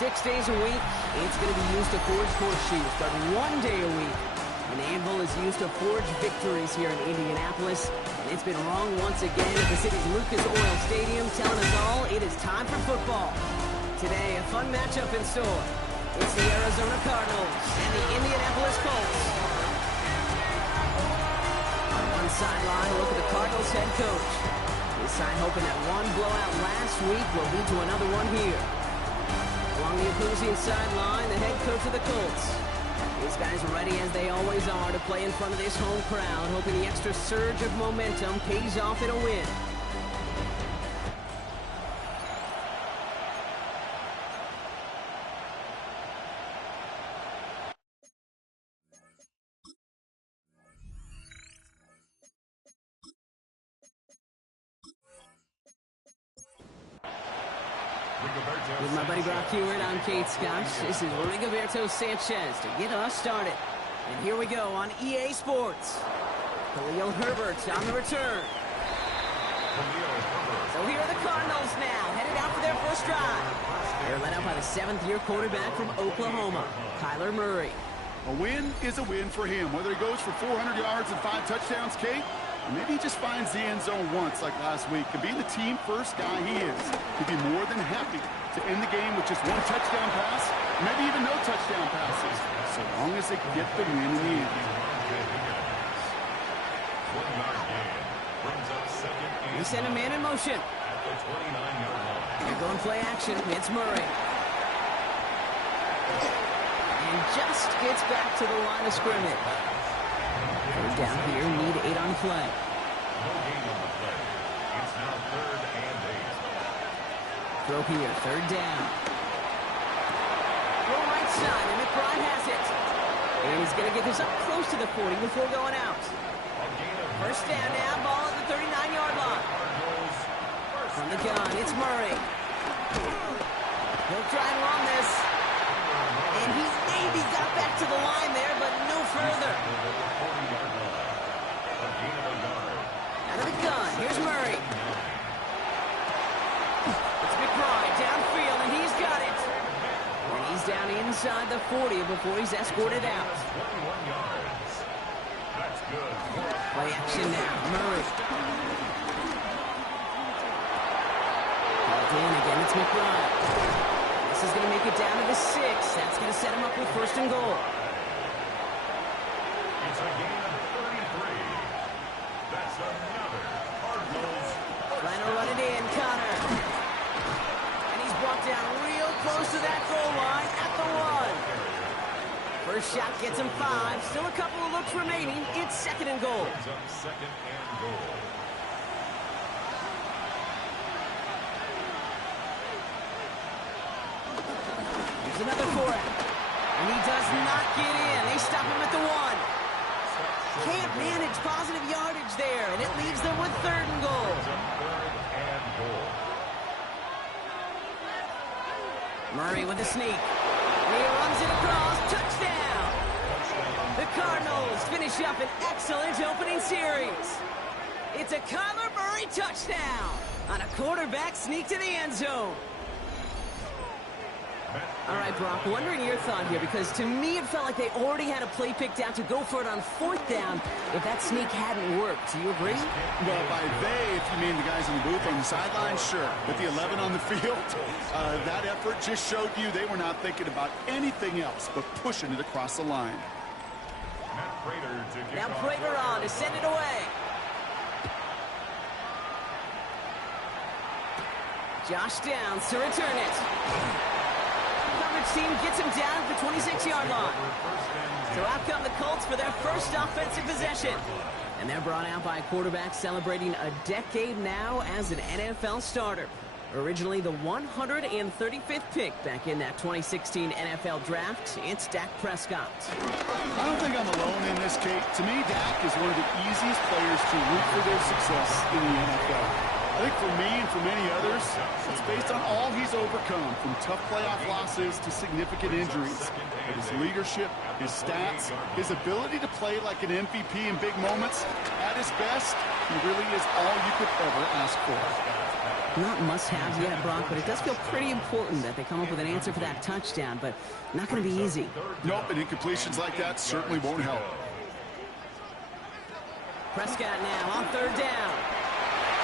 6 days a week, it's going to be used to forge horseshoes, but 1 day a week, an anvil is used to forge victories here in Indianapolis. And it's been wrong once again at the city's Lucas Oil Stadium, telling us all it is time for football. Today, a fun matchup in store. It's the Arizona Cardinals and the Indianapolis Colts. On one sideline, look at the Cardinals head coach. His side hoping that one blowout last week will lead to another one here. Along the opposing sideline, the head coach of the Colts. These guys are ready as they always are to play in front of this home crowd, hoping the extra surge of momentum pays off in a win. With my buddy Brock Hewitt, I'm Kate Scott. This is Rigoberto Sanchez to get us started. And here we go on EA Sports. Khalil Herbert on the return. So here are the Cardinals now, headed out for their first drive. They're led out by the seventh-year quarterback from Oklahoma, Kyler Murray. A win is a win for him, whether he goes for 400 yards and 5 touchdowns, Kate, or maybe he just finds the end zone once like last week. And being the team-first guy he is, he'd be more than happy to end the game with just 1 touchdown pass, maybe even no touchdown passes, so long as they get the win in the end. They send a man in motion. They're going play action. It's Murray. And just gets back to the line of scrimmage. Third down here, need 8 on play. No gain on the play. It's now 3rd and 8. Throw here, 3rd down. Throw right side, and McBride has it. And he's going to get this up close to the 40 before going out. First down now, ball at the 39-yard line. From the gun, it's Murray. He'll try and run this. And he maybe got back to the line there, but no further. Out of the gun, here's Murray. It's McBride downfield, and he's got it. And he's down inside the 40 before he's escorted out. 21 yards. That's good. Play action now, Murray. Called in again, it's McBride. This is going to make it down to the 6. That's going to set him up with 1st and goal. It's a gain of 33. That's another Cardinals. Trying to run it in, Connor. And he's brought down real close to that goal line at the 1. First shot gets him 5. Still a couple of looks remaining. It's 2nd and goal. Brings up 2nd and goal. Here's another 4-out. And he does not get in. They stop him at the 1. Can't manage positive yardage there, and it leaves them with 3rd and goal. Murray with a sneak. And he runs it across. Touchdown! The Cardinals finish up an excellent opening series. It's a Kyler Murray touchdown on a quarterback sneak to the end zone. All right, Brock, wondering your thought here, because to me it felt like they already had a play picked out to go for it on 4th down if that sneak hadn't worked. Do you agree? Well, by they, if you mean the guys in the booth on the sideline, sure. With the 11 on the field, that effort just showed you they were not thinking about anything else but pushing it across the line. Now Prater on to send it away. Josh Downs to return it. Coverage team gets him down at the 26-yard line. So out come the Colts for their first offensive possession. And they're brought out by a quarterback celebrating a decade now as an NFL starter. Originally the 135th pick back in that 2016 NFL Draft, it's Dak Prescott. I don't think I'm alone in this, Kate. To me, Dak is one of the easiest players to root for their success in the NFL. I think for me and for many others, it's based on all he's overcome, from tough playoff losses to significant injuries. But his leadership, his stats, his ability to play like an MVP in big moments, at his best, he really is all you could ever ask for. Not must-haves yet, Brock, but it does feel pretty important that they come up with an answer for that touchdown, but not going to be easy. Nope, and incompletions like that certainly won't help. Prescott now on third down.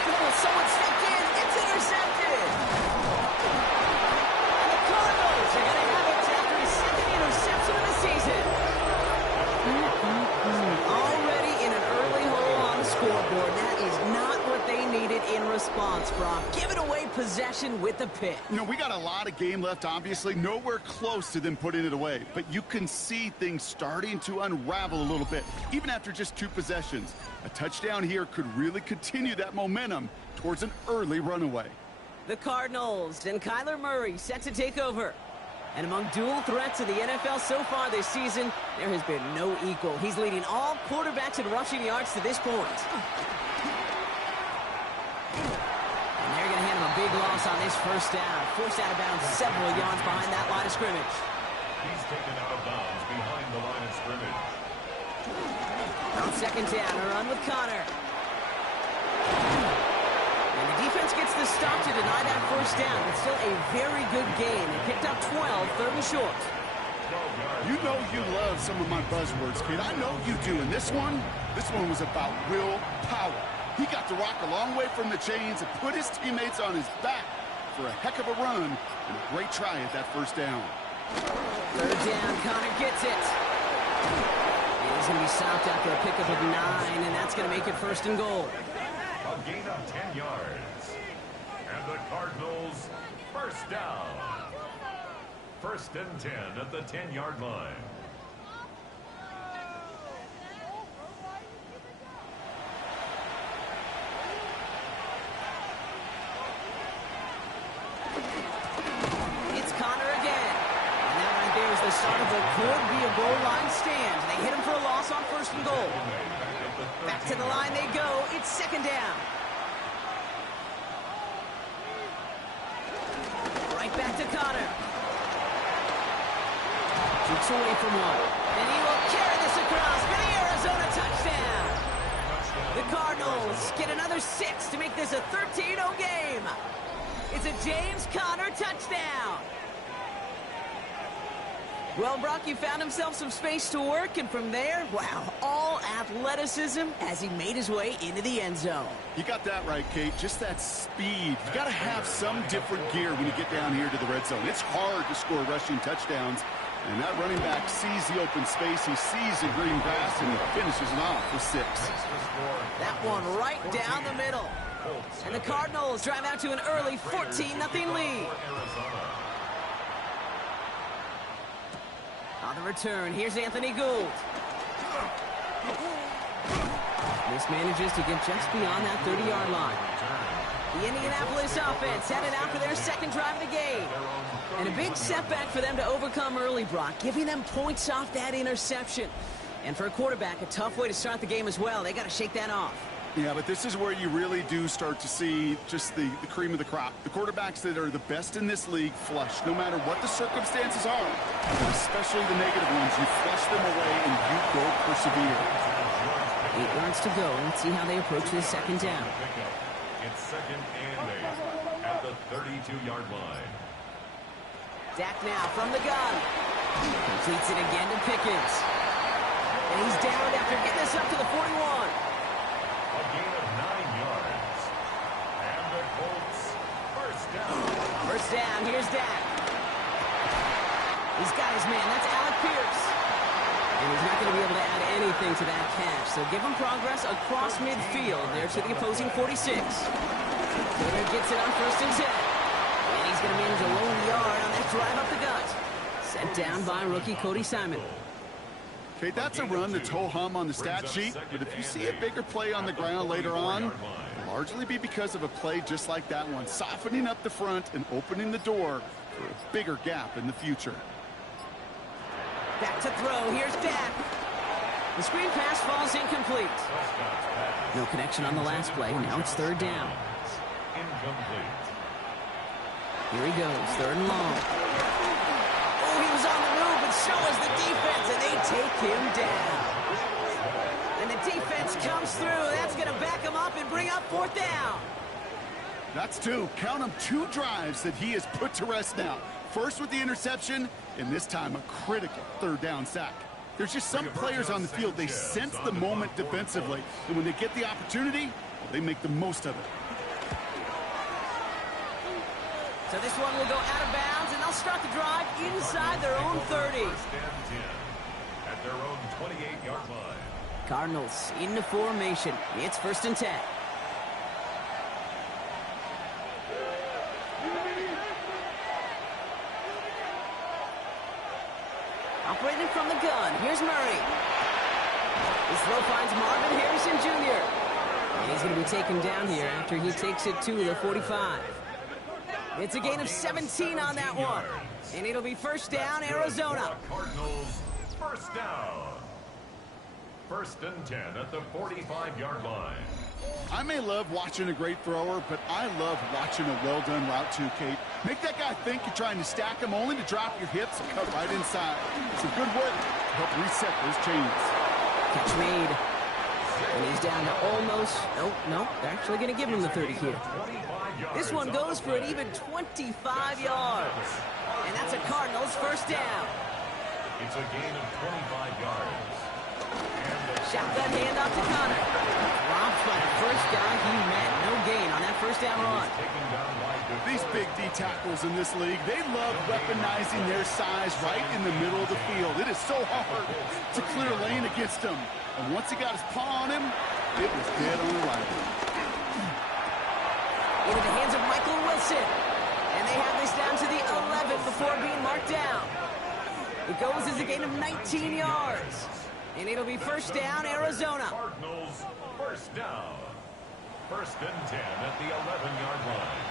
Oh, someone stepped in. It's intercepted. And the Cardinals are going to have it after his second interception of the season. Already in an early hole on the scoreboard. That is not what they needed in response, Brock. Giving away possession with the pick. You know, we got a lot of game left, obviously. Nowhere close to them putting it away. But you can see things starting to unravel a little bit, even after just 2 possessions. A touchdown here could really continue that momentum towards an early runaway. The Cardinals and Kyler Murray set to take over. And among dual threats of the NFL so far this season, there has been no equal. He's leading all quarterbacks in rushing yards to this point. And they're going to hand him a big loss on this first down. Forced out of bounds several yards behind that line of scrimmage. He's taken out of bounds behind the line of scrimmage. On second down, a run with Connor. And the defense gets the stop to deny that first down. It's still a very good game. They picked up 12, third and short. You know you love some of my buzzwords, kid. I know you do. And this one was about real power. He got to rock a long way from the chains and put his teammates on his back for a heck of a run and a great try at that first down. Third down, Connor gets it. He's going to be stopped after a pickup of 9, and that's going to make it first and goal. A gain of 10 yards. And the Cardinals first down. First and 10 at the 10-yard line. It's Connor again. And that right there is the start of what could be a goal line stand. They hit him for a loss on first and goal. Back to the line they go. It's second down. Right back to Connor. Keeps away from one. And he will carry this across for the Arizona touchdown. The Cardinals get another 6 to make this a 13-0 game. It's a James Conner touchdown. Well, Brock, he found himself some space to work, and from there, wow, all athleticism as he made his way into the end zone. You got that right, Kate. Just that speed. You got to have some different gear when you get down here to the red zone. It's hard to score rushing touchdowns, and that running back sees the open space. He sees the green grass, and he finishes it off with 6. That one right down the middle. And the Cardinals drive out to an early 14-0 lead. On the return, here's Anthony Gould. This manages to get just beyond that 30-yard line. The Indianapolis offense headed out for their second drive of the game. And a big setback for them to overcome early, Brock, giving them points off that interception. And for a quarterback, a tough way to start the game as well. They got to shake that off. Yeah, but this is where you really do start to see just the cream of the crop. The quarterbacks that are the best in this league flush, no matter what the circumstances are, but especially the negative ones. You flush them away and you go persevere. 8 yards to go. Let's see how they approach this second down. It's second and 8 at the 32-yard line. Dak now from the gun. Completes it again to Pickens. And he's down after getting this up to the 41. A gain of 9 yards. And the Colts first down. First down, here's Dak. He's got his man, that's Alec Pierce. And he's not going to be able to add anything to that catch. So give him progress across midfield there to the opposing 46. Taylor gets it on first and 10. And he's going to manage a lone yard on that drive up the gut. Set down by rookie Cody Simon. Okay, that's a run that's ho-hum on the stat sheet, but if you see a bigger play on the ground later on, it'll largely be because of a play just like that one, softening up the front and opening the door for a bigger gap in the future. Back to throw, here's Dak. The screen pass falls incomplete. No connection on the last play, now it's third down. Incomplete. Here he goes, third and long. Oh, he was on the move, and so was the defense, and they take him down. And the defense comes through. That's going to back him up and bring up fourth down. That's two. Count them, 2 drives that he has put to rest now. First with the interception, and this time a critical 3rd down sack. There's just some players on the field, they sense the moment defensively, and when they get the opportunity, well, they make the most of it. So this one will go out of bounds, and they'll start the drive inside their own 30. First and 10 at their own 28-yard line. Cardinals into formation. It's 1st and 10. Operating from the gun. Here's Murray. This throw finds Marvin Harrison Jr. And he's going to be taken down here after he takes it to the 45. It's a gain of 17 on that one. And it'll be 1st down, Arizona. Cardinals, 1st down. 1st and 10 at the 45-yard line. I may love watching a great thrower, but I love watching a well-done route too, Kate. Make that guy think you're trying to stack him only to drop your hips and cut right inside. Some good work to help reset those chains. Catch made. And he's down to almost... No, they're actually going to give him the 30 here. This one goes for an even 25 yards. And that's a Cardinals 1st down. It's a gain of 25 yards. Shotgun handoff to Connor. Dropped by the first guy he met. No gain on that 1st down run. These big D tackles in this league, they love weaponizing their size right in the middle of the field. It is so hard to clear a lane against them. And once he got his paw on him, it was dead on arrival. Into the hands of Michael Wilson. And they have this down to the 11 before being marked down. It goes as a gain of 19 yards. And it'll be 1st down, Arizona. Cardinals, 1st down. 1st and 10 at the 11-yard line.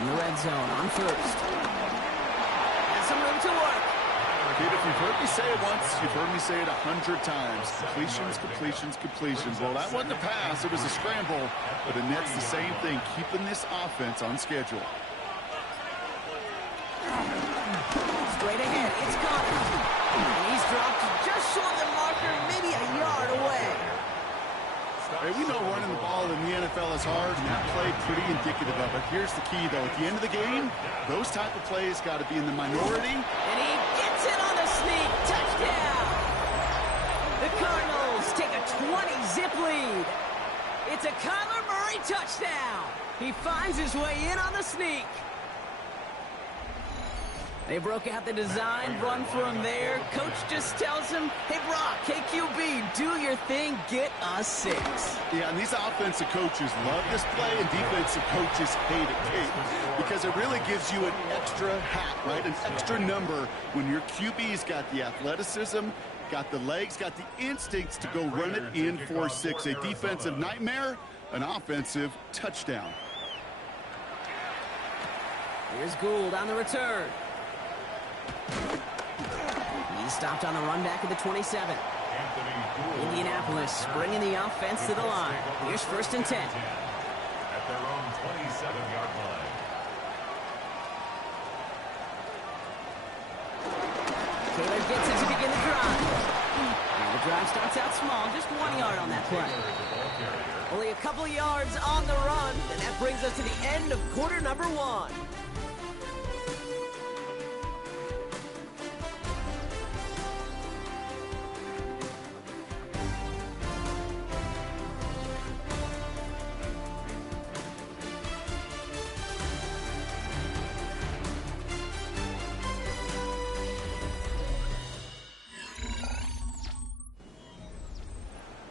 In the red zone on 1st. Has some room to work. Kid, if you've heard me say it once, you've heard me say it 100 times. Completions, completions, completions. Well, that wasn't a pass. It was a scramble. But the net's the same thing, keeping this offense on schedule. Straight ahead, it's Connor. And he's dropped just short of the marker, maybe a yard away. Hey, we know running the ball in the NFL is hard, and that play pretty indicative of it. Here's the key, though. At the end of the game, those type of plays got to be in the minority. And he gets it on the sneak. Touchdown! The Cardinals take a 20-zip lead. It's a Kyler Murray touchdown. He finds his way in on the sneak. They broke out the design run for him there. Coach just tells him, hey, Brock, KQB, do your thing, get us 6. Yeah, and these offensive coaches love this play, and defensive coaches hate it, Kate, because it really gives you an extra hat, right, an extra number when your QB's got the athleticism, got the legs, got the instincts to go run it in for 6. A defensive nightmare, an offensive touchdown. Here's Gould on the return. He's stopped on the run back at the 27. Indianapolis bringing the offense to the line. Here's 1st and 10. At their own 27-yard line. Taylor gets it to begin the drive. And the drive starts out small, just 1 yard on that play. Only a couple of yards on the run, and that brings us to the end of quarter number 1.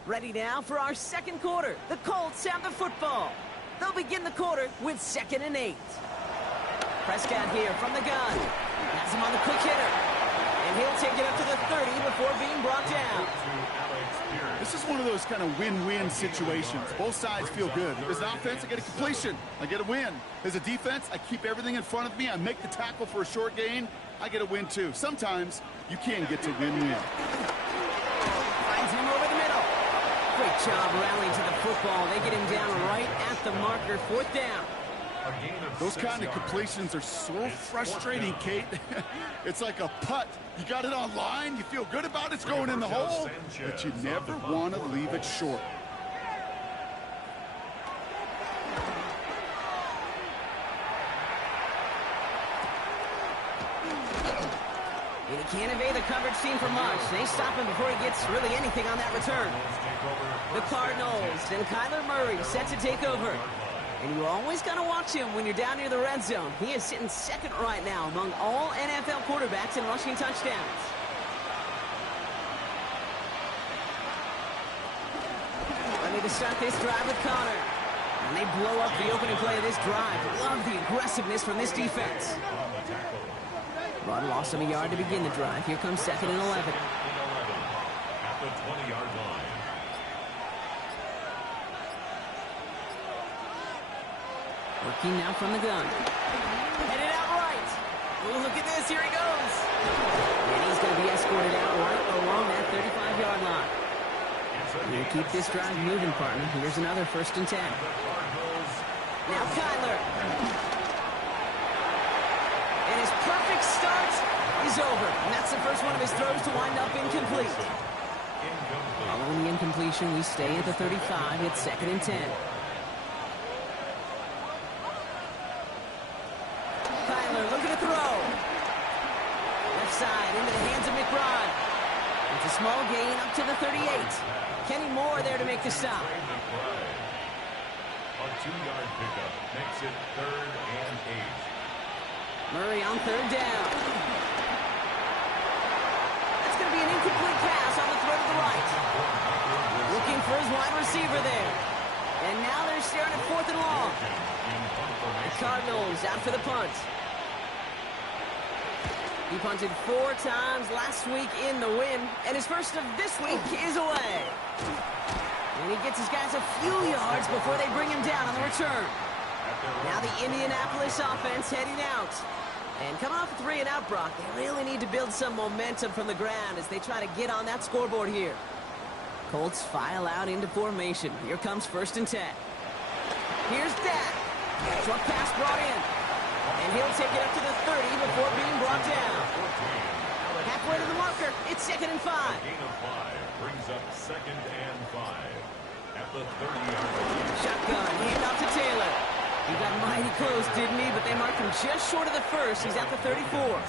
Ready now for our second quarter. The Colts have the football. They'll begin the quarter with 2nd and 8. Prescott here from the gun. Has him on the quick hitter. And he'll take it up to the 30 before being brought down. This is one of those kind of win-win situations. Both sides feel good. As an offense, I get a completion. I get a win. As a defense, I keep everything in front of me. I make the tackle for a short gain. I get a win, too. Sometimes you can get to win-win. Finds him over the middle. Great job rallying to the football. They get him down right at the marker. 4th down. Those kind of completions are so frustrating, Kate. It's like a putt. You got it on line, you feel good about it's going in the hole, but you never want to leave it short. And he can't evade the coverage team for much. They stop him before he gets really anything on that return. The Cardinals and Kyler Murray set to take over. And you always got to watch him when you're down near the red zone. He is sitting second right now among all NFL quarterbacks in rushing touchdowns. Ready to start this drive with Connor. And they blow up the opening play of this drive. Love the aggressiveness from this defense. Rod lost him a yard to begin the drive. Here comes 2nd and 11. At the 20-yard line. Working now from the gun. Headed out right. Ooh, look at this. Here he goes. And he's going to be escorted out right along that 35-yard line. We'll keep this drive moving, partner. Here's another 1st and 10. Now Kyler. And his perfect start is over. And that's the first one of his throws to wind up incomplete. Following the incompletion, we stay at the 35. It's 2nd and 10. Kyler looking to throw. Left side into the hands of McBride. It's a small gain up to the 38. Kenny Moore there to make the stop. A 2-yard pickup makes it 3rd and 8. Murray on 3rd down. That's going to be an incomplete pass on the throw to the right. Looking for his wide receiver there. And now they're staring at 4th and long. The Cardinals out for the punt. He punted 4 times last week in the win, and his first of this week is away. And he gets his guys a few yards before they bring him down on the return. Now the Indianapolis offense heading out. And coming off a 3 and out, Brock, they really need to build some momentum from the ground as they try to get on that scoreboard here. Colts file out into formation. Here comes 1st and 10. Here's Dak. Short pass brought in. And he'll take it up to the 30 before being brought down. Halfway to the marker, it's 2nd and 5. Gain of 5 brings up 2nd and 5 at the 30-yard line. Shotgun, hand off to Taylor. He got mighty close, didn't he? But they marked him just short of the 1st. He's at the 34.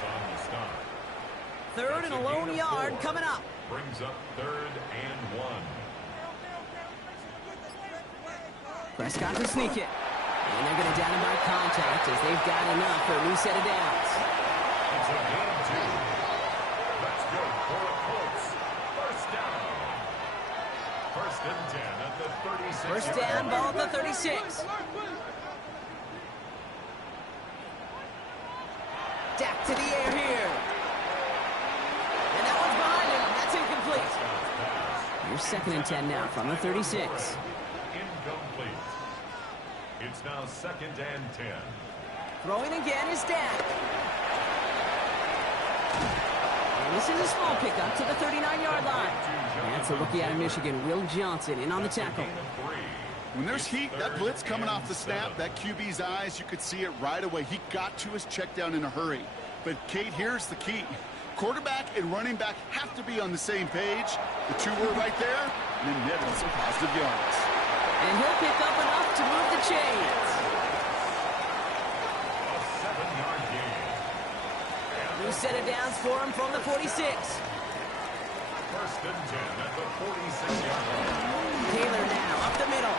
3rd and a lone yard coming up. Brings up 3rd and 1. Prescott to sneak it. And they're going to down him by contact as they've got enough for a new set of downs. It's a gain of 2. That's good for the Colts. 1st down. 1st and 10 at the 36. 1st down, ball at the 36. Dak to the air here. And that one's behind him. That's incomplete. Here's 2nd and 10 now from the 36. Incomplete. It's now 2nd and 10. Throwing again is Dak. And this is a small pickup to the 39-yard line. That's a rookie out of Michigan, Will Johnson, in on the tackle. When there's heat, that blitz coming off the snap, that QB's eyes, you could see it right away. He got to his check down in a hurry. But, Kate, here's the key. Quarterback and running back have to be on the same page. The two were right there, and then netted some positive yards. And he'll pick up enough to move the chains. A 7-yard gain. New set of downs for him from the 46. 1st and 10 at the 46-yard line. Taylor now up the middle.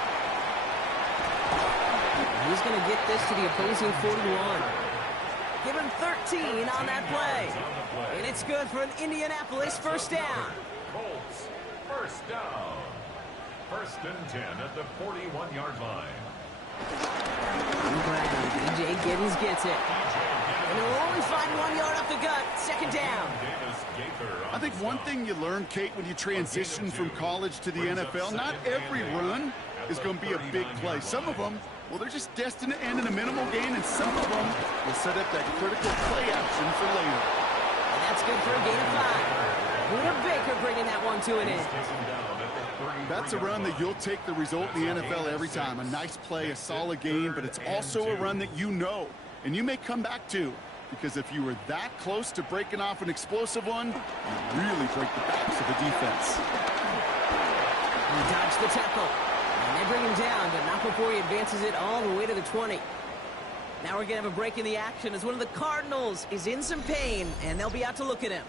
He's going to get this to the opposing 41. Give him 13 on that play. And it's good for an Indianapolis 1st down. Colts, 1st down. 1st and 10 at the 41-yard line. On the ground, DJ Giddens gets it. And he'll only find 1 yard up the gut. 2nd down. I think one thing you learn, Kate, when you transition from college to the NFL, not every run is going to be a big play. Some of them, well, they're just destined to end in a minimal gain, and some of them will set up that critical play action for later. And that's good for a gain of 5. Buda Baker bringing that one to an end. That's a run that you'll take the result in the NFL every time. A nice play, a solid game, but it's also a run that you know, and you may come back to. Because if you were that close to breaking off an explosive one, you really break the backs of the defense. He dodged the tackle. And they bring him down, but not before he advances it all the way to the 20. Now we're going to have a break in the action as one of the Cardinals is in some pain, and they'll be out to look at him.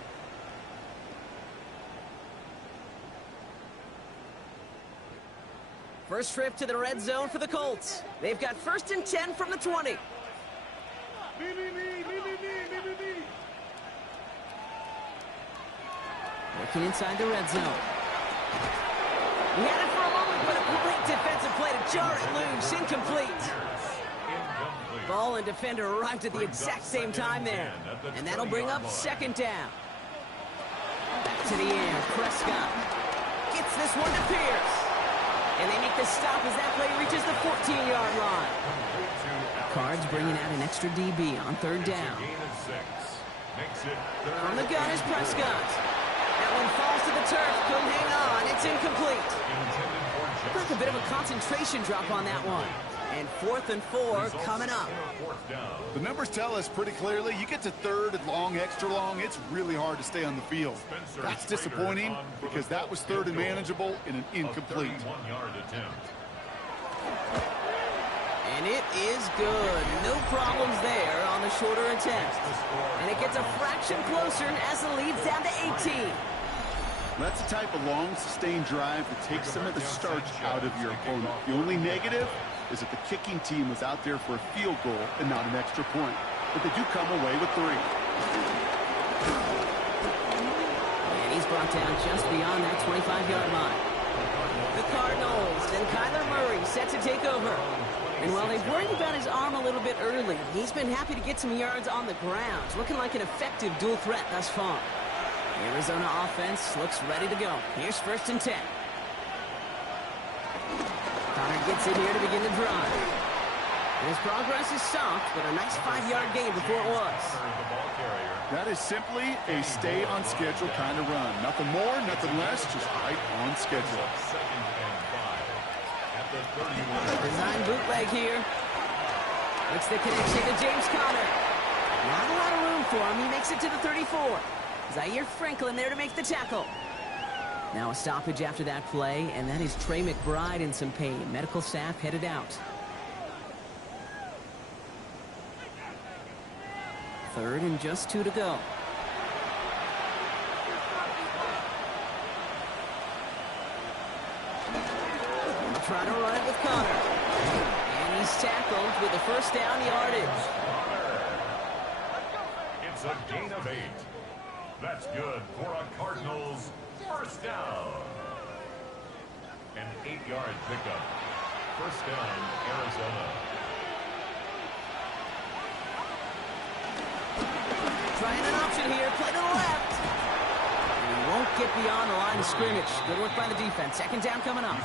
First trip to the red zone for the Colts. They've got 1st and 10 from the 20. Working inside the red zone. He had it for a moment, but a great defensive play to jar it loose. Incomplete. Ball and defender arrived at the exact same time there. And that'll bring up 2nd down. Back to the air. Prescott gets this one to Pierce. And they make the stop as that play reaches the 14-yard line. Cards bringing out an extra DB on 3rd down. From the gun is Prescott. That one falls to the turf. Couldn't hang on. It's incomplete. Like a bit of a concentration drop on that one. And 4th and 4 coming up. The numbers tell us pretty clearly, you get to 3rd and long, extra long, it's really hard to stay on the field. That's disappointing because that was 3rd and manageable in an incomplete. And it is good. No problems there on the shorter attempt. And it gets a fraction closer as the lead's down to 18. That's the type of long, sustained drive that takes some of the starch out of your opponent. The only negative is that the kicking team was out there for a field goal and not an extra point. But they do come away with 3. And he's brought down just beyond that 25-yard line. The Cardinals and Kyler Murray set to take over. And while they've worried about his arm a little bit early, he's been happy to get some yards on the ground. Looking like an effective dual threat thus far. The Arizona offense looks ready to go. Here's 1st and 10. Connor gets in here to begin the drive. And his progress is soft, but a nice 5-yard gain before it was. That is simply a stay-on-schedule kind of run. Nothing more, nothing less, just right on schedule. Design bootleg here. Looks the connection to James Conner. Not a lot of room for him. He makes it to the 34. Zaire Franklin there to make the tackle. Now a stoppage after that play, and that is Trey McBride in some pain. Medical staff headed out. 3rd and just 2 to go. Trying to run it with Connor. And he's tackled with the 1st down yardage. It's a gain of 8. That's good for a Cardinals 1st down. An 8-yard pickup. 1st down, Arizona. Trying an option here. Play to the left. And he won't get beyond the line of scrimmage. Good work by the defense. 2nd down coming up.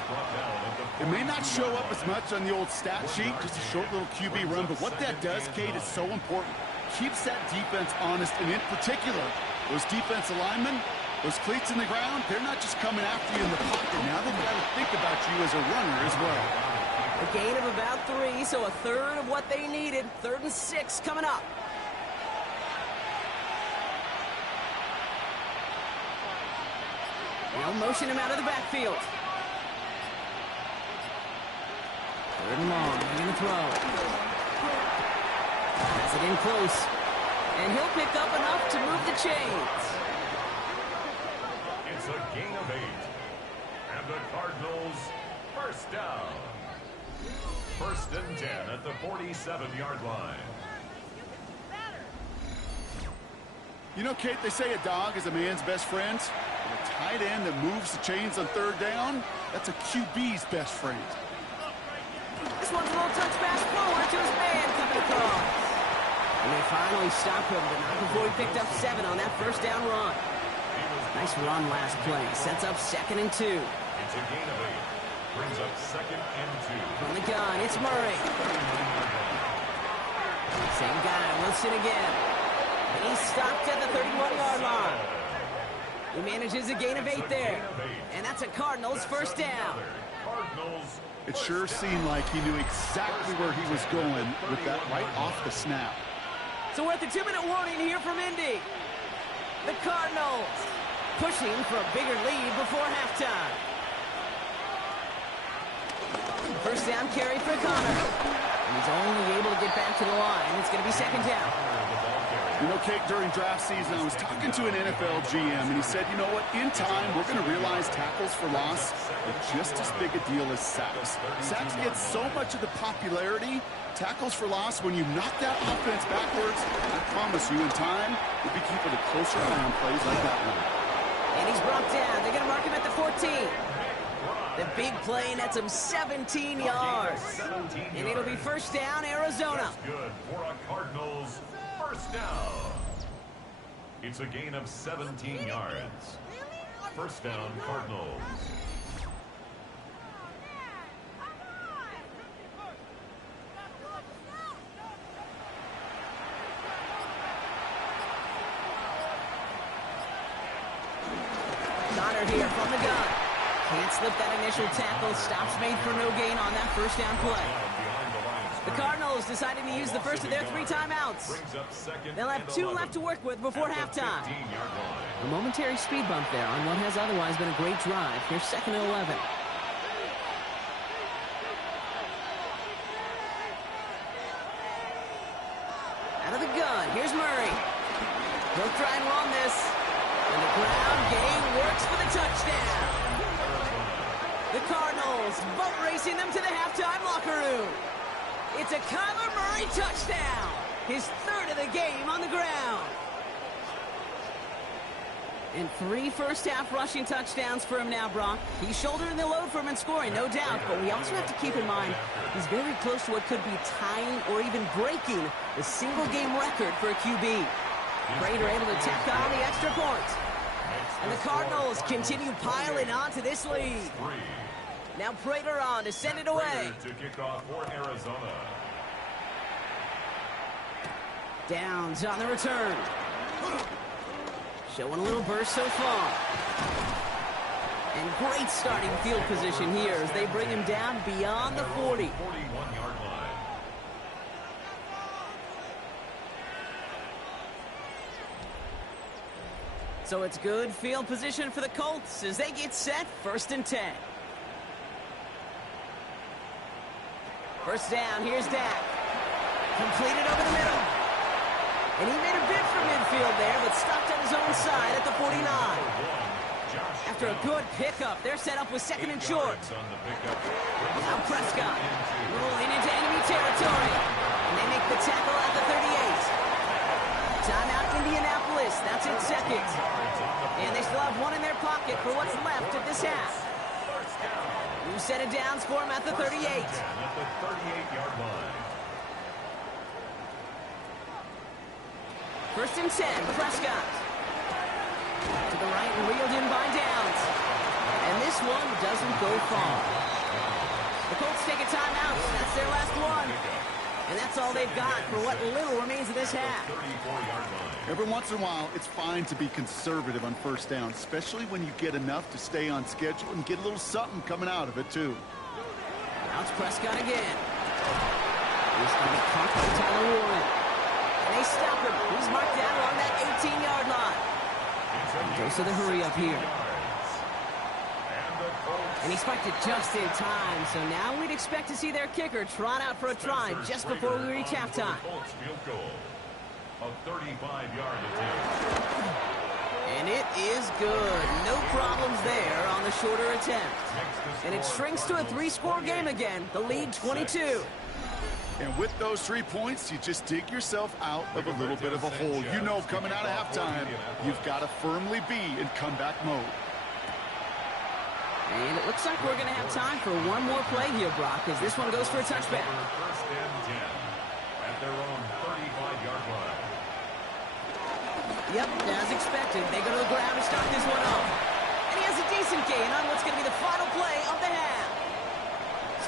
It may not show up as much on the old stat sheet, just a short little QB run, but what that does, Kate, is so important. Keeps that defense honest, and in particular, those defensive linemen, those cleats in the ground, they're not just coming after you in the pocket. Now they've got to think about you as a runner as well. A gain of about 3, so a 1/3 of what they needed. 3rd and 6 coming up. They'll motion him out of the backfield. 3rd and long. They're going to throw. Has it in close. And he'll pick up enough to move the chains. It's a gain of 8. And the Cardinals 1st down. 1st and 10 at the 47-yard line. You know, Kate, they say a dog is a man's best friend. And a tight end that moves the chains on 3rd down, that's a QB's best friend. This one's a little touch pass forward to his man coming across. And they finally stop him, but not before he picked up 7 on that 1st down run. Nice run last play. Sets up 2nd and 2. It's a gain of 8. Brings up 2nd and 2. From the gun, it's Murray. Same guy, Wilson again. And he's stopped at the 31-yard line. He manages a gain of 8 there. And that's a Cardinals first down. It sure seemed like he knew exactly where he was going with that right off the snap. So we're at the 2-minute warning here from Indy. The Cardinals pushing for a bigger lead before halftime. First down carry for Connor. And he's only able to get back to the line. It's going to be second down. You know, Kate, during draft season, I was talking to an NFL GM, and he said, you know what, in time, we're going to realize tackles for loss are just as big a deal as sacks. Sacks get so much of the popularity. Tackles for loss, when you knock that offense backwards, I promise you, in time, we'll be keeping a closer eye on plays like that one. And he's brought down. They're going to mark him at the 14. The big play nets him 17 yards. And it'll be first down, Arizona. Good for a Cardinals first down. It's a gain of 17 yards. First down, Cardinals. Connor here from the gun. Can't slip that initial tackle. Stops made for no gain on that first down play. The Cardinals decided to use the first of their 3 timeouts. They'll have 2 left to work with before halftime. A momentary speed bump there on what has otherwise been a great drive. Here's second and 11. Out of the gun, here's Murray. He'll try and run this. And the ground game works for the touchdown. The Cardinals boat racing them to the halftime locker room. It's a Kyler Murray touchdown. His 3rd of the game on the ground. And 3 first-half rushing touchdowns for him now, Brock. He's shouldering the load for him in scoring, no doubt. But we also have to keep in mind he's very close to what could be tying or even breaking the single-game record for a QB. Prater able to tack on the extra point. And the Cardinals continue piling on to this lead. Now Prater on to send it away. To kick off for Arizona. Downs on the return. Showing a little burst so far. And great starting field position here as they bring him down beyond the 40. 41-yard line. So it's good field position for the Colts as they get set, 1st and 10. First down, here's Dak. Completed over the middle. And he made a bid for midfield there, but stopped on his own side at the 49. After a good pickup, they're set up with 2nd and short. Now Prescott rolling into enemy territory. And they make the tackle at the 38. Timeout Indianapolis, that's its 2nd. And they still have 1 in their pocket for what's left of this half. New set of downs for him at the 38. At the 38-yard line. 1st and 10, Prescott. To the right and reeled in by Downs. And this one doesn't go far. The Colts take a timeout. That's their last one. And that's all they've got for what little remains of this half. 34-yard line. Every once in a while, it's fine to be conservative on first down, especially when you get enough to stay on schedule and get a little something coming out of it, too. Now it's Prescott again. He's going to be caught by Tyler Warren. And they stop him. He's marked down along that 18-yard line. And goes to the hurry up here. And he spiked it just in time. So now we'd expect to see their kicker trot out for a try just before we reach halftime. A 35-yard attempt. And it is good. No problems there on the shorter attempt. And it shrinks to a 3-score game again. The lead 22. And with those 3 points, you just dig yourself out of a little bit of a hole. You know, coming out of halftime, you've got to firmly be in comeback mode. And it looks like we're going to have time for one more play here, Brock, as this one goes for a touchback. First and 10 at their own 35-yard line. Yep, as expected, they go to the ground to start this one off. And he has a decent gain on what's going to be the final play of the half.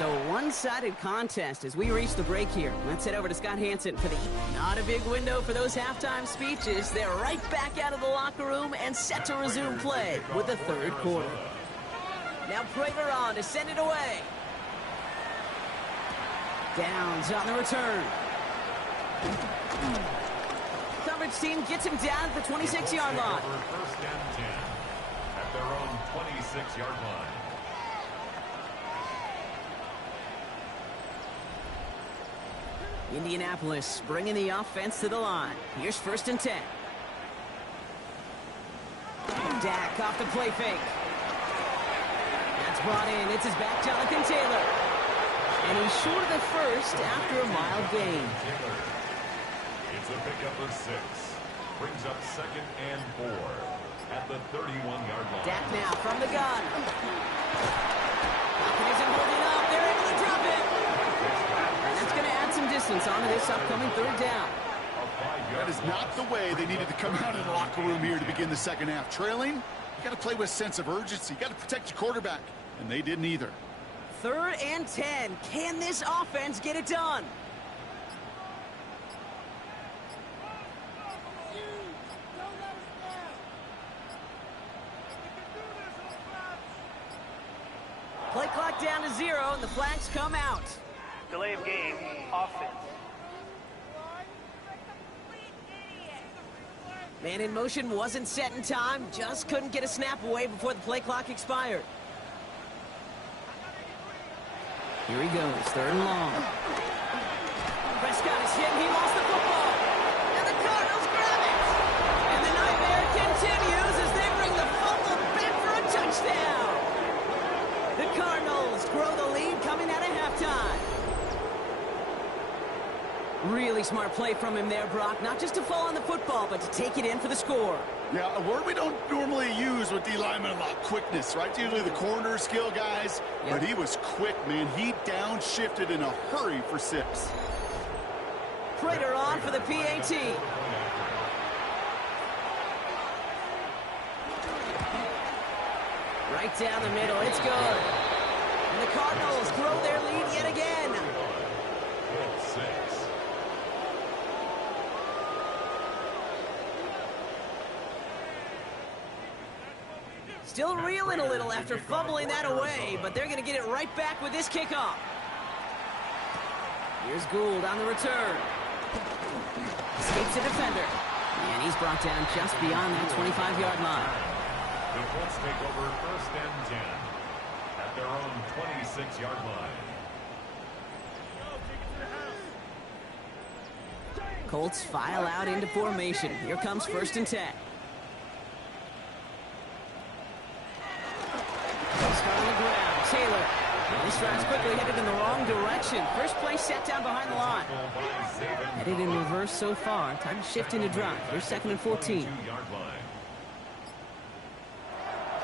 So So one-sided contest as we reach the break here. Let's head over to Scott Hansen for the not a big window for those halftime speeches. They're right back out of the locker room and set to resume play with the third quarter. Now Prater on to send it away. Downs on the return. Coverage team gets him down at the 26-yard line. First and 10 at their own 26-yard line. Indianapolis bringing the offense to the line. Here's first and 10. Dak off the play fake. That's brought in. It's his back, Jonathan Taylor. And he's short of the first after a mild gain. It's a pickup of 6. Brings up second and 4 at the 31-yard line. Dak now from the gun. Falcon isn't holding up. They're able to drop it. And that's going to add some distance onto this upcoming third down. That is not the way they needed to come out of the locker room here to begin the second half. Trailing, you got to play with sense of urgency. You got to protect your quarterback, and they didn't either. Third and 10. Can this offense get it done? Play clock down to 0, and the flags come out. Delay of game, offense. Man in motion wasn't set in time. Just couldn't get a snap away before the play clock expired. Here he goes, third and long. Prescott is hit, he lost the football. And the Cardinals grab it. And the nightmare continues as they bring the fumble back for a touchdown. The Cardinals grow the lead coming out of halftime. Really smart play from him there, Brock. Not just to fall on the football, but to take it in for the score. Yeah, a word we don't normally use with D linemen a lot, quickness, right? Usually the corner skill guys, but he was quick, man. He downshifted in a hurry for 6. Prater on for the PAT. Right down the middle, it's good. And the Cardinals grow their lead yet again. 6. Still reeling a little after fumbling that away, but they're going to get it right back with this kickoff. Here's Gould on the return. Escapes the defender. And he's brought down just beyond that 25-yard line. The Colts take over first and 10 at their own 26-yard line. Colts file out into formation. Here comes first and 10. Start on the ground. Taylor. And this drive's quickly headed in the wrong direction. First play set down behind the line. Headed in reverse so far. Time to shift into drive. Here's second and 14.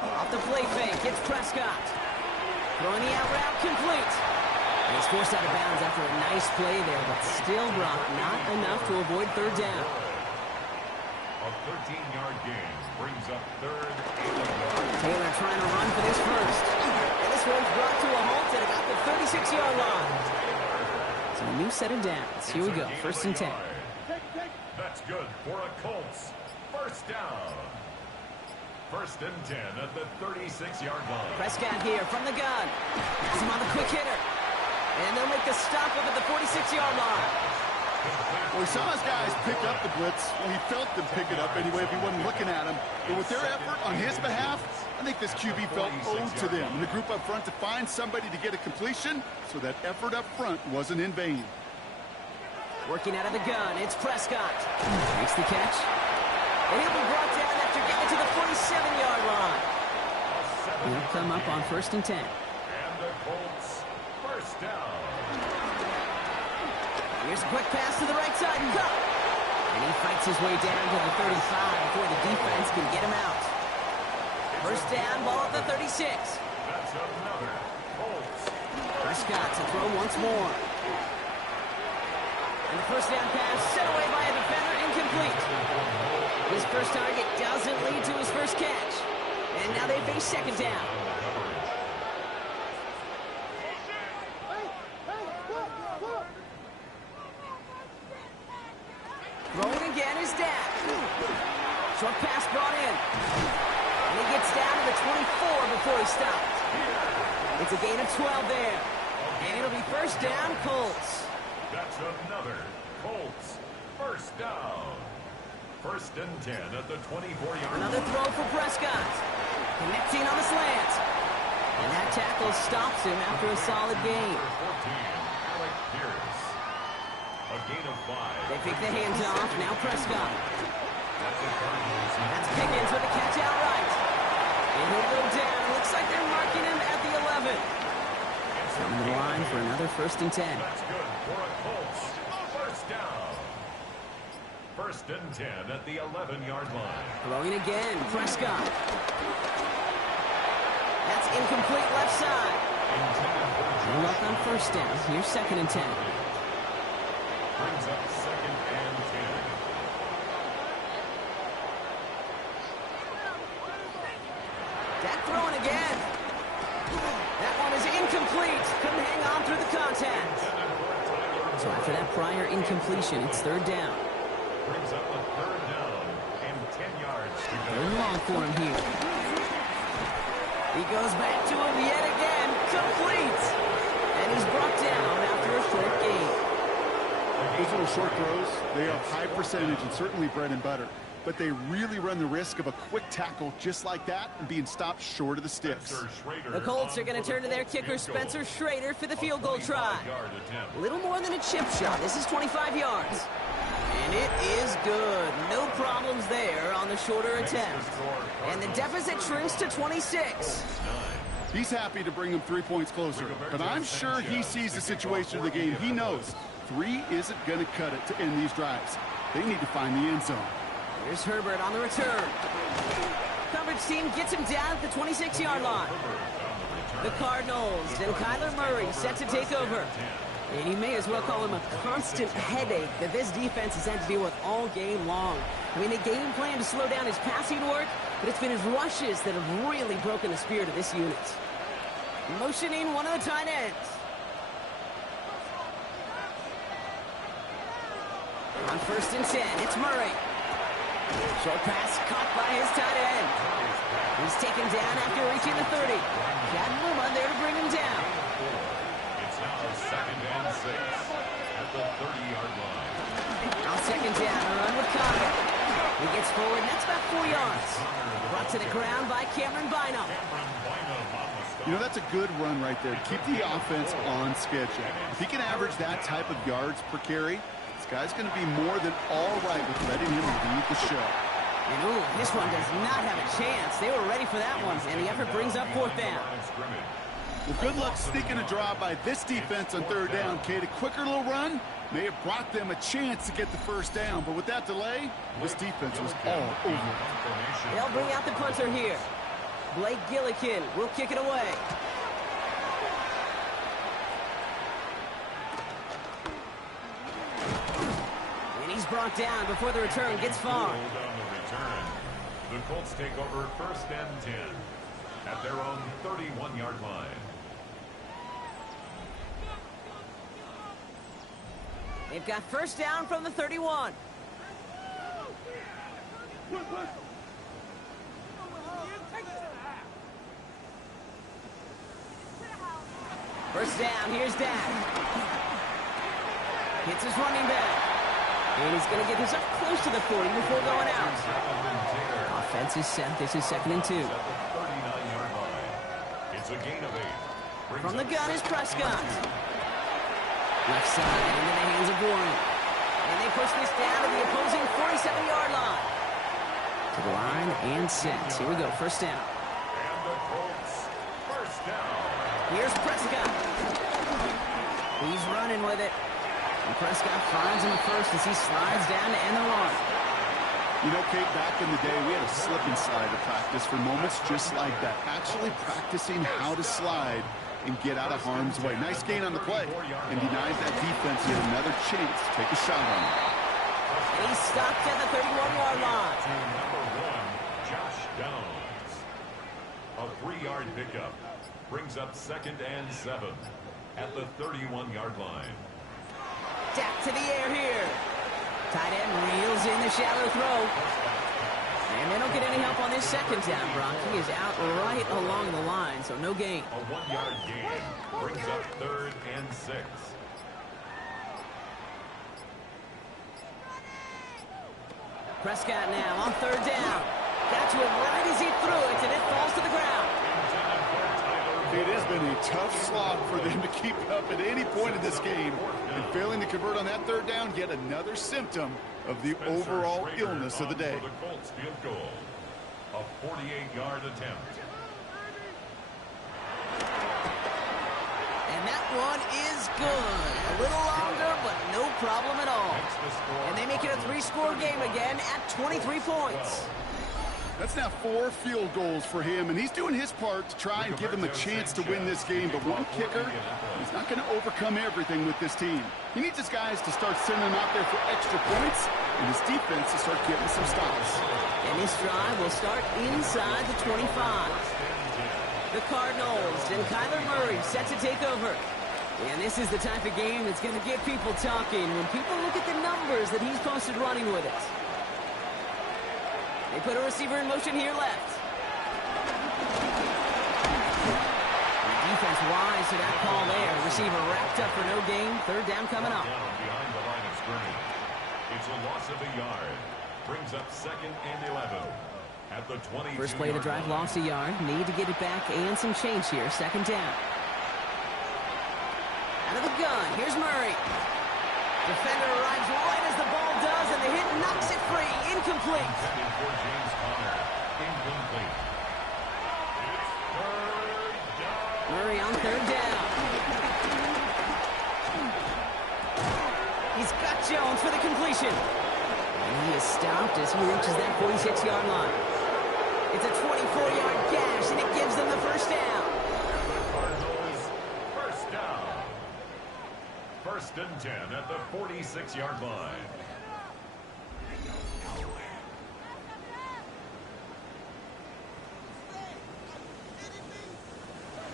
Off the play fake. It's Prescott. Throwing the out route complete. And he's forced out of bounds after a nice play there, but still, Brock, not enough to avoid third down. A 13-yard gain brings up third and 8. Taylor trying to run for this first. And this one's brought to a halt at about the 36-yard line. So a new set of downs. Here we go, first and 10. That's good for a Colts. First down. First and 10 at the 36-yard line. Prescott here from the gun. Has him on the quick hitter. And they'll make the stop up at the 46-yard line. Well, we saw his guys pick up the blitz. Well, he felt them pick it up anyway if he wasn't looking at him. But with their effort on his behalf, I think this QB felt owed to them. And the group up front to find somebody to get a completion, so that effort up front wasn't in vain. Working out of the gun, it's Prescott. Makes the catch. And he'll be brought down after getting to the 47-yard line. He'll come up on first and 10. And the Colts first down. Here's a quick pass to the right side and cut. And he fights his way down to the 35 before the defense can get him out. First down, ball at the 36. That's another Colts. Prescott to throw once more. And the first down pass set away by a defender, incomplete. His first target doesn't lead to his first catch. And now they face second down. is Dak. Short pass brought in. And he gets down to the 24 before he stops. It's a gain of 12 there. And it'll be first down, Colts. That's another Colts first down. First and 10 at the 24-yard line. Another throw for Prescott. Connecting on the slant. And that tackle stops him after a solid gain. A gain of 5. They pick the hands off. Now Prescott. That's Pickens with a catch outright. And he'll go down. Looks like they're marking him at the 11. On the line for another first and 10. That's good for a Colts first down. First and 10 at the 11-yard line. Throwing again. Prescott. That's incomplete left side. No luck on first down. Here's second and 10. Brings up second and 10. Dak throwing again. That one is incomplete. Couldn't hang on through the contact. So after that prior incompletion, it's third down. Brings up a third down and 10 yards to go. Third long for him here. He goes back to him yet again. Complete. And he's brought down after a short gain. Those little short throws, they have high percentage and certainly bread and butter. But they really run the risk of a quick tackle just like that and being stopped short of the sticks. The Colts are going to turn to their kicker, Spencer Schrader, for the field goal try. A little more than a chip shot. This is 25 yards. And it is good. No problems there on the shorter attempt. And the deficit shrinks to 26. He's happy to bring him 3 points closer. But I'm sure he sees the situation of the game. He knows 3 isn't going to cut it to end these drives. They need to find the end zone. Here's Herbert on the return. Coverage team gets him down at the 26-yard line. The Cardinals and Kyler Murray set to take over. And you may as well call him a constant headache that this defense has had to deal with all game long. I mean, they game plan to slow down his passing work, but it's been his rushes that have really broken the spirit of this unit. Motioning one of the tight ends. On first and 10, it's Murray. Short pass caught by his tight end. He's taken down after reaching the 30. Got Luma there to bring him down. It's now second and 6 at the 30-yard line. On second down, a run with Connor. He gets forward, and that's about 4 yards. Brought to the ground by Cameron Bynum. You know, that's a good run right there. Keep the offense on schedule. If he can average that type of yards per carry, this guy's going to be more than all right with letting him lead the show. And ooh, this one does not have a chance. They were ready for that one, and the effort brings up fourth down. Well, good luck sneaking a draw by this defense on third down, Kate. A quicker little run may have brought them a chance to get the first down, but with that delay, this defense was all over it. They'll bring out the punter here. Blake Gillikin will kick it away. And he's brought down before the return gets far. The Colts take over first and 10 at their own 31-yard line. They've got first down from the 31. First down, here's Dak. Hits his running back. And he's going to get this up close to the 40 before going out. Offense is set. This is second and 2. It's a gain of 8. From the gun is Prescott. Left side into the hands of Warren. And they push this down to the opposing 47-yard line. To the line and set. Here we go, first down. And the Colts first down. Here's Prescott. He's running with it. And Prescott finds him first as he slides down to end the run. You know, Kate, back in the day, we had a slip and slide to practice for moments just like that. Actually practicing how to slide and get out of harm's way. Nice gain on the play, and denies that defense yet another chance to take a shot on him. And he's stopped at the 31-yard line. Number 1, Josh Downs. A 3-yard pickup brings up second and 7 at the 31-yard line. Dak to the air here. Tight end reels in the shallow throw. And they don't get any help on this second down, Brock. He is out right along the line, so no gain. A 1-yard gain brings up 3rd and 6. Prescott now on 3rd down. Got to him right as he threw it, and it falls to the ground. It has been a tough slog for them to keep up at any point in this game. And failing to convert on that 3rd down, yet another symptom of the overall illness of the day. For the Colts field goal. A 48-yard attempt. And that one is good. A little longer, but no problem at all. And they make it a 3-score game again at 23 points. That's now 4 field goals for him, and he's doing his part to try and give them a chance to win this game. But one kicker, he's not going to overcome everything with this team. He needs his guys to start sending them out there for extra points, and his defense to start getting some stops. And this drive will start inside the 25. The Cardinals and Kyler Murray set to take over. And this is the type of game that's going to get people talking when people look at the numbers that he's posted running with it. They put a receiver in motion here left. Defense wise to that call there. Receiver wrapped up for no gain. 3rd down coming up. Behind the line of scrimmage. It's a loss of a yard. Brings up 2nd and 11. At the 22. First play of the drive, lost a yard. Need to get it back and some change here. 2nd down. Out of the gun. Here's Murray. Defender arrives right as the ball does, and the hit knocks it free. Incomplete. For James Conner. Incomplete. Murray on 3rd down. He's got Jones for the completion. And he is stopped as he reaches that 46-yard line. It's a 24-yard gash, and it gives them the 1st down. Cardinals, 1st down. 1st and 10 at the 46-yard line.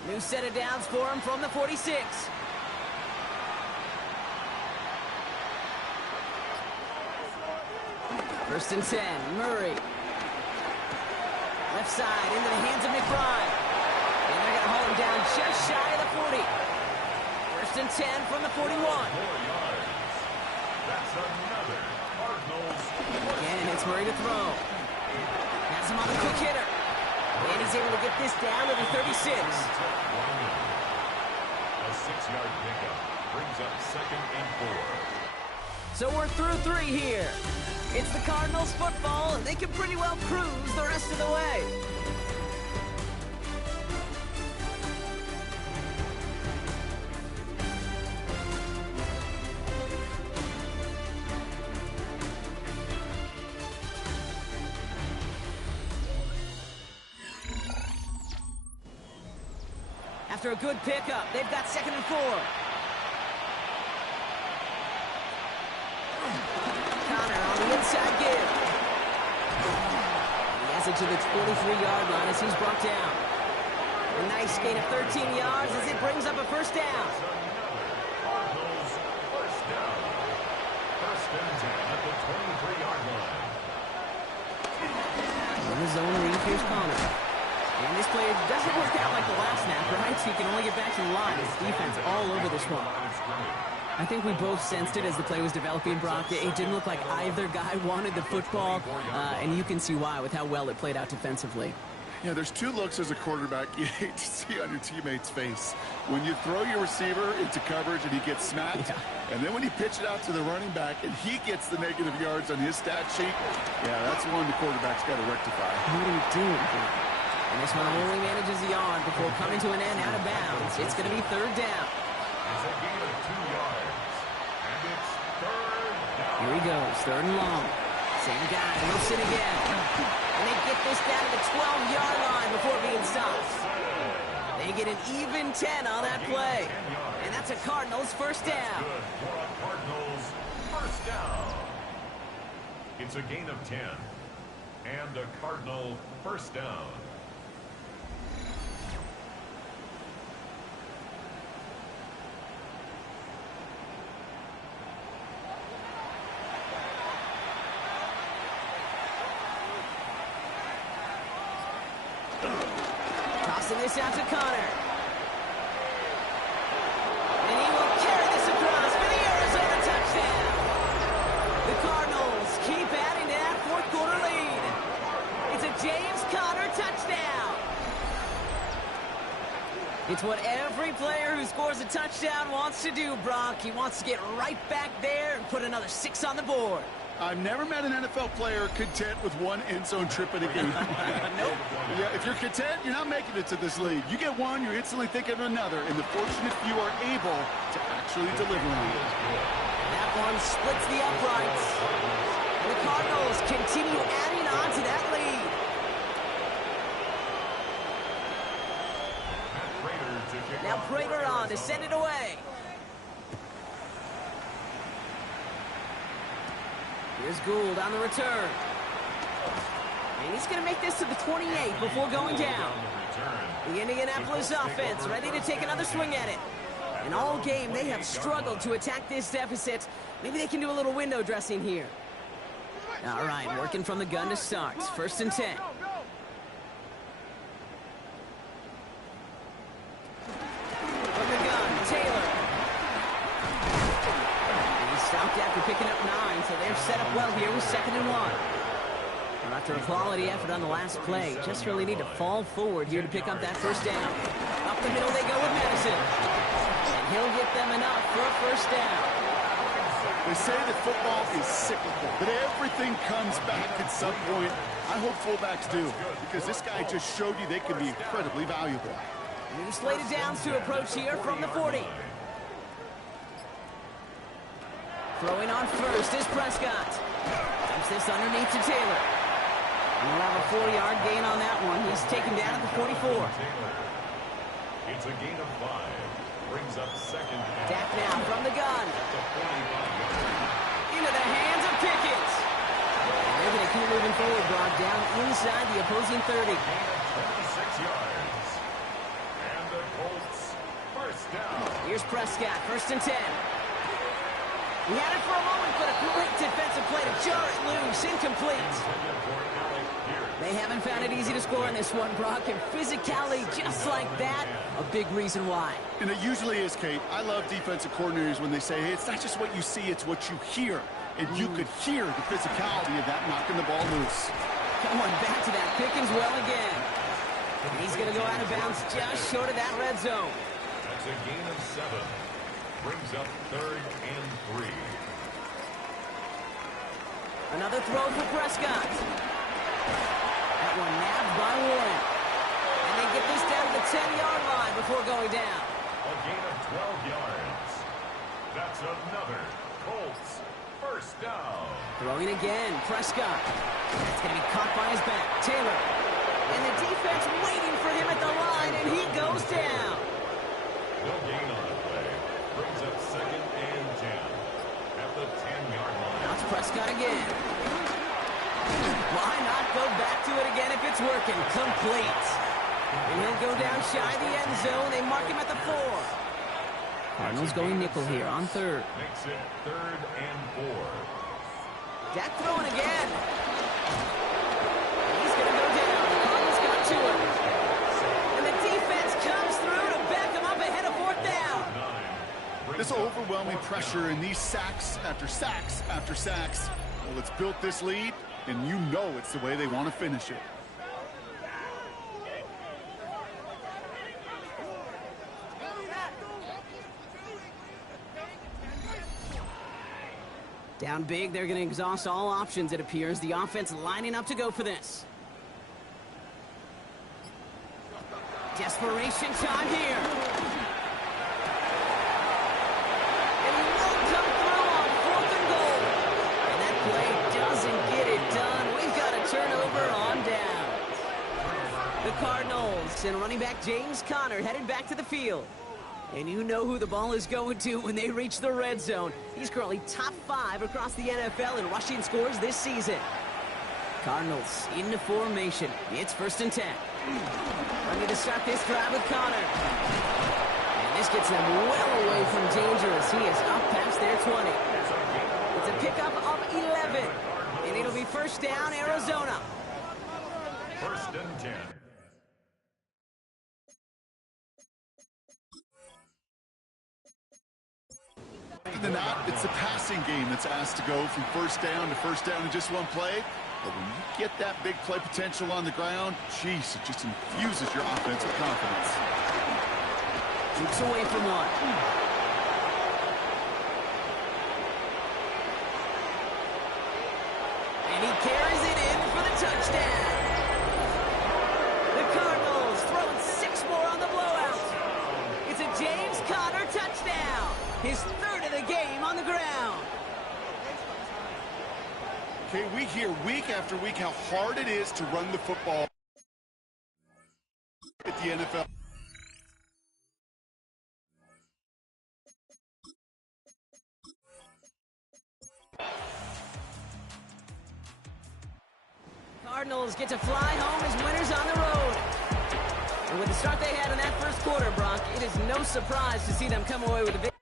New set of downs for him from the 46. First and 10, Murray. Left side into the hands of McBride. And they're going to haul him down just shy of the 40. First and 10 from the 41. 4 yards. That's another Cardinals. Again, it's Murray to throw. Has him on the quick hitter. And he's able to get this down to the 36. A 6-yard pickup brings up 2nd and 4. So we're through 3 here. It's the Cardinals football, and they can pretty well cruise the rest of the way. After a good pickup, they've got 2nd and 4. Connor on the inside give. He has it to the 23-yard line as he's brought down. A nice gain of 13 yards as it brings up a 1st down. Cardinals, 1st down. 1st and 10 at the 23-yard line. In the zone read, here's Connor. And this play doesn't work out like the last snap, right? So you can only get back to the line. His defense all over this one. I think we both sensed it as the play was developing, Brock. It didn't look like either guy wanted the football, and you can see why with how well it played out defensively. Yeah, there's 2 looks as a quarterback you hate to see on your teammate's face. When you throw your receiver into coverage and he gets smacked, and then when you pitch it out to the running back and he gets the negative yards on his stat sheet, yeah, that's one the quarterback's got to rectify. What are you doing, Brock? And this one only manages the yard before coming to an end out of bounds. It's going to be 3rd down. It's a gain of 2 yards. And it's 3rd down. Here he goes, 3rd and long. Same guy, Wilson again. And they get this down to the 12-yard line before being stopped. They get an even 10 on that play. And that's a Cardinals 1st down. Good for a Cardinals 1st down. It's a gain of 10. And a Cardinal 1st down. this out to Connor. And he will carry this across for the Arizona touchdown. The Cardinals keep adding to that fourth quarter lead. It's a James Conner touchdown. It's what every player who scores a touchdown wants to do, Brock. He wants to get right back there and put another 6 on the board. I've never met an NFL player content with one end zone trip in a game. Nope. Yeah, if you're content, you're not making it to this league. You get one, you're instantly thinking of another, and the fortunate few are able to actually deliver on it. That one splits the uprights. And the Cardinals continue adding on to that lead. Now Prater on to send it away. Here's Gould on the return. And he's going to make this to the 28 before going down. The Indianapolis offense ready to take another swing at it. And all game, they have struggled to attack this deficit. Maybe they can do a little window dressing here. All right, working from the gun to start. 1st and 10. From the gun, Taylor. Stopped after picking up 9, so they're set up well here with 2nd and 1. And after a quality effort on the last play, just really need to fall forward here to pick up that 1st down. Up the middle they go with Madison. And he'll get them enough for a 1st down. They say that football is cyclical, that everything comes back at some point. I hope fullbacks do, because this guy just showed you they can be incredibly valuable. New slated downs to approach here from the 40. Throwing on first is Prescott. Dumps this underneath to Taylor. And we'll have a 4-yard gain on that one. He's taken down at the 44. It's a gain of 5. Brings up 2nd. Dak now from the gun. Into the hands of Pickett. And they're going to keep moving forward, brought down inside the opposing 30. 26 yards. And the Colts 1st down. Here's Prescott, 1st and 10. He had it for a moment, but a great defensive play to jar it loose. Incomplete. They haven't found it easy to score in this one, Brock, and physicality just like that, a big reason why. And it usually is, Kate. I love defensive coordinators when they say, hey, it's not just what you see, it's what you hear. And you could hear the physicality of that knocking the ball loose. Going back to that Pickens well again. And he's going to go out of bounds just short of that red zone. That's a gain of 7. Brings up 3rd and 3. Another throw for Prescott. That one nabbed by Warren. And they get this down to the 10-yard line before going down. A gain of 12 yards. That's another Colts 1st down. Throwing again, Prescott. It's going to be caught by his back. Taylor. And the defense waiting for him at the line, and he goes down. No gain on the play. Brings up 2nd and 10 at the 10-yard line. Now it's Prescott again. Why not go back to it again if it's working? Complete. And he'll go down shy of the end zone. They mark him at the 4. Cardinals going nickel here on 3rd. Makes it 3rd and 4. Dak throwing again. He's going to go down. The Cardinals got to him. And the defense comes through to back him up ahead of 4th down. This overwhelming pressure and these sacks after sacks after sacks. Well, it's built this lead, and you know it's the way they want to finish it. Down big, they're going to exhaust all options, it appears. The offense lining up to go for this. Desperation time here. And he won't come through on 4th and goal. And that play doesn't get it done. We've got a turnover on down. The Cardinals and running back James Conner headed back to the field. And you know who the ball is going to when they reach the red zone. He's currently top 5 across the NFL in rushing scores this season. Cardinals into formation. It's 1st and 10. Ready to start this drive with Conner. And this gets them well away from danger as he is up past their 20. It's a pickup of 11. And it'll be 1st down, Arizona. 1st and 10. than that, it's the passing game that's asked to go from first down in just one play. But when you get that big play potential on the ground, geez, it just infuses your offensive confidence. Keeps away from one. And he carries it in for the touchdown. The Cardinals throwing 6 more on the blowout. It's a James Conner touchdown. His 3rd of the game on the ground. Okay, we hear week after week how hard it is to run the football at the NFL. Cardinals get to fly home as winners on the road. And with the start they had in that first quarter, Brock, it is no surprise to see them come away with a victory.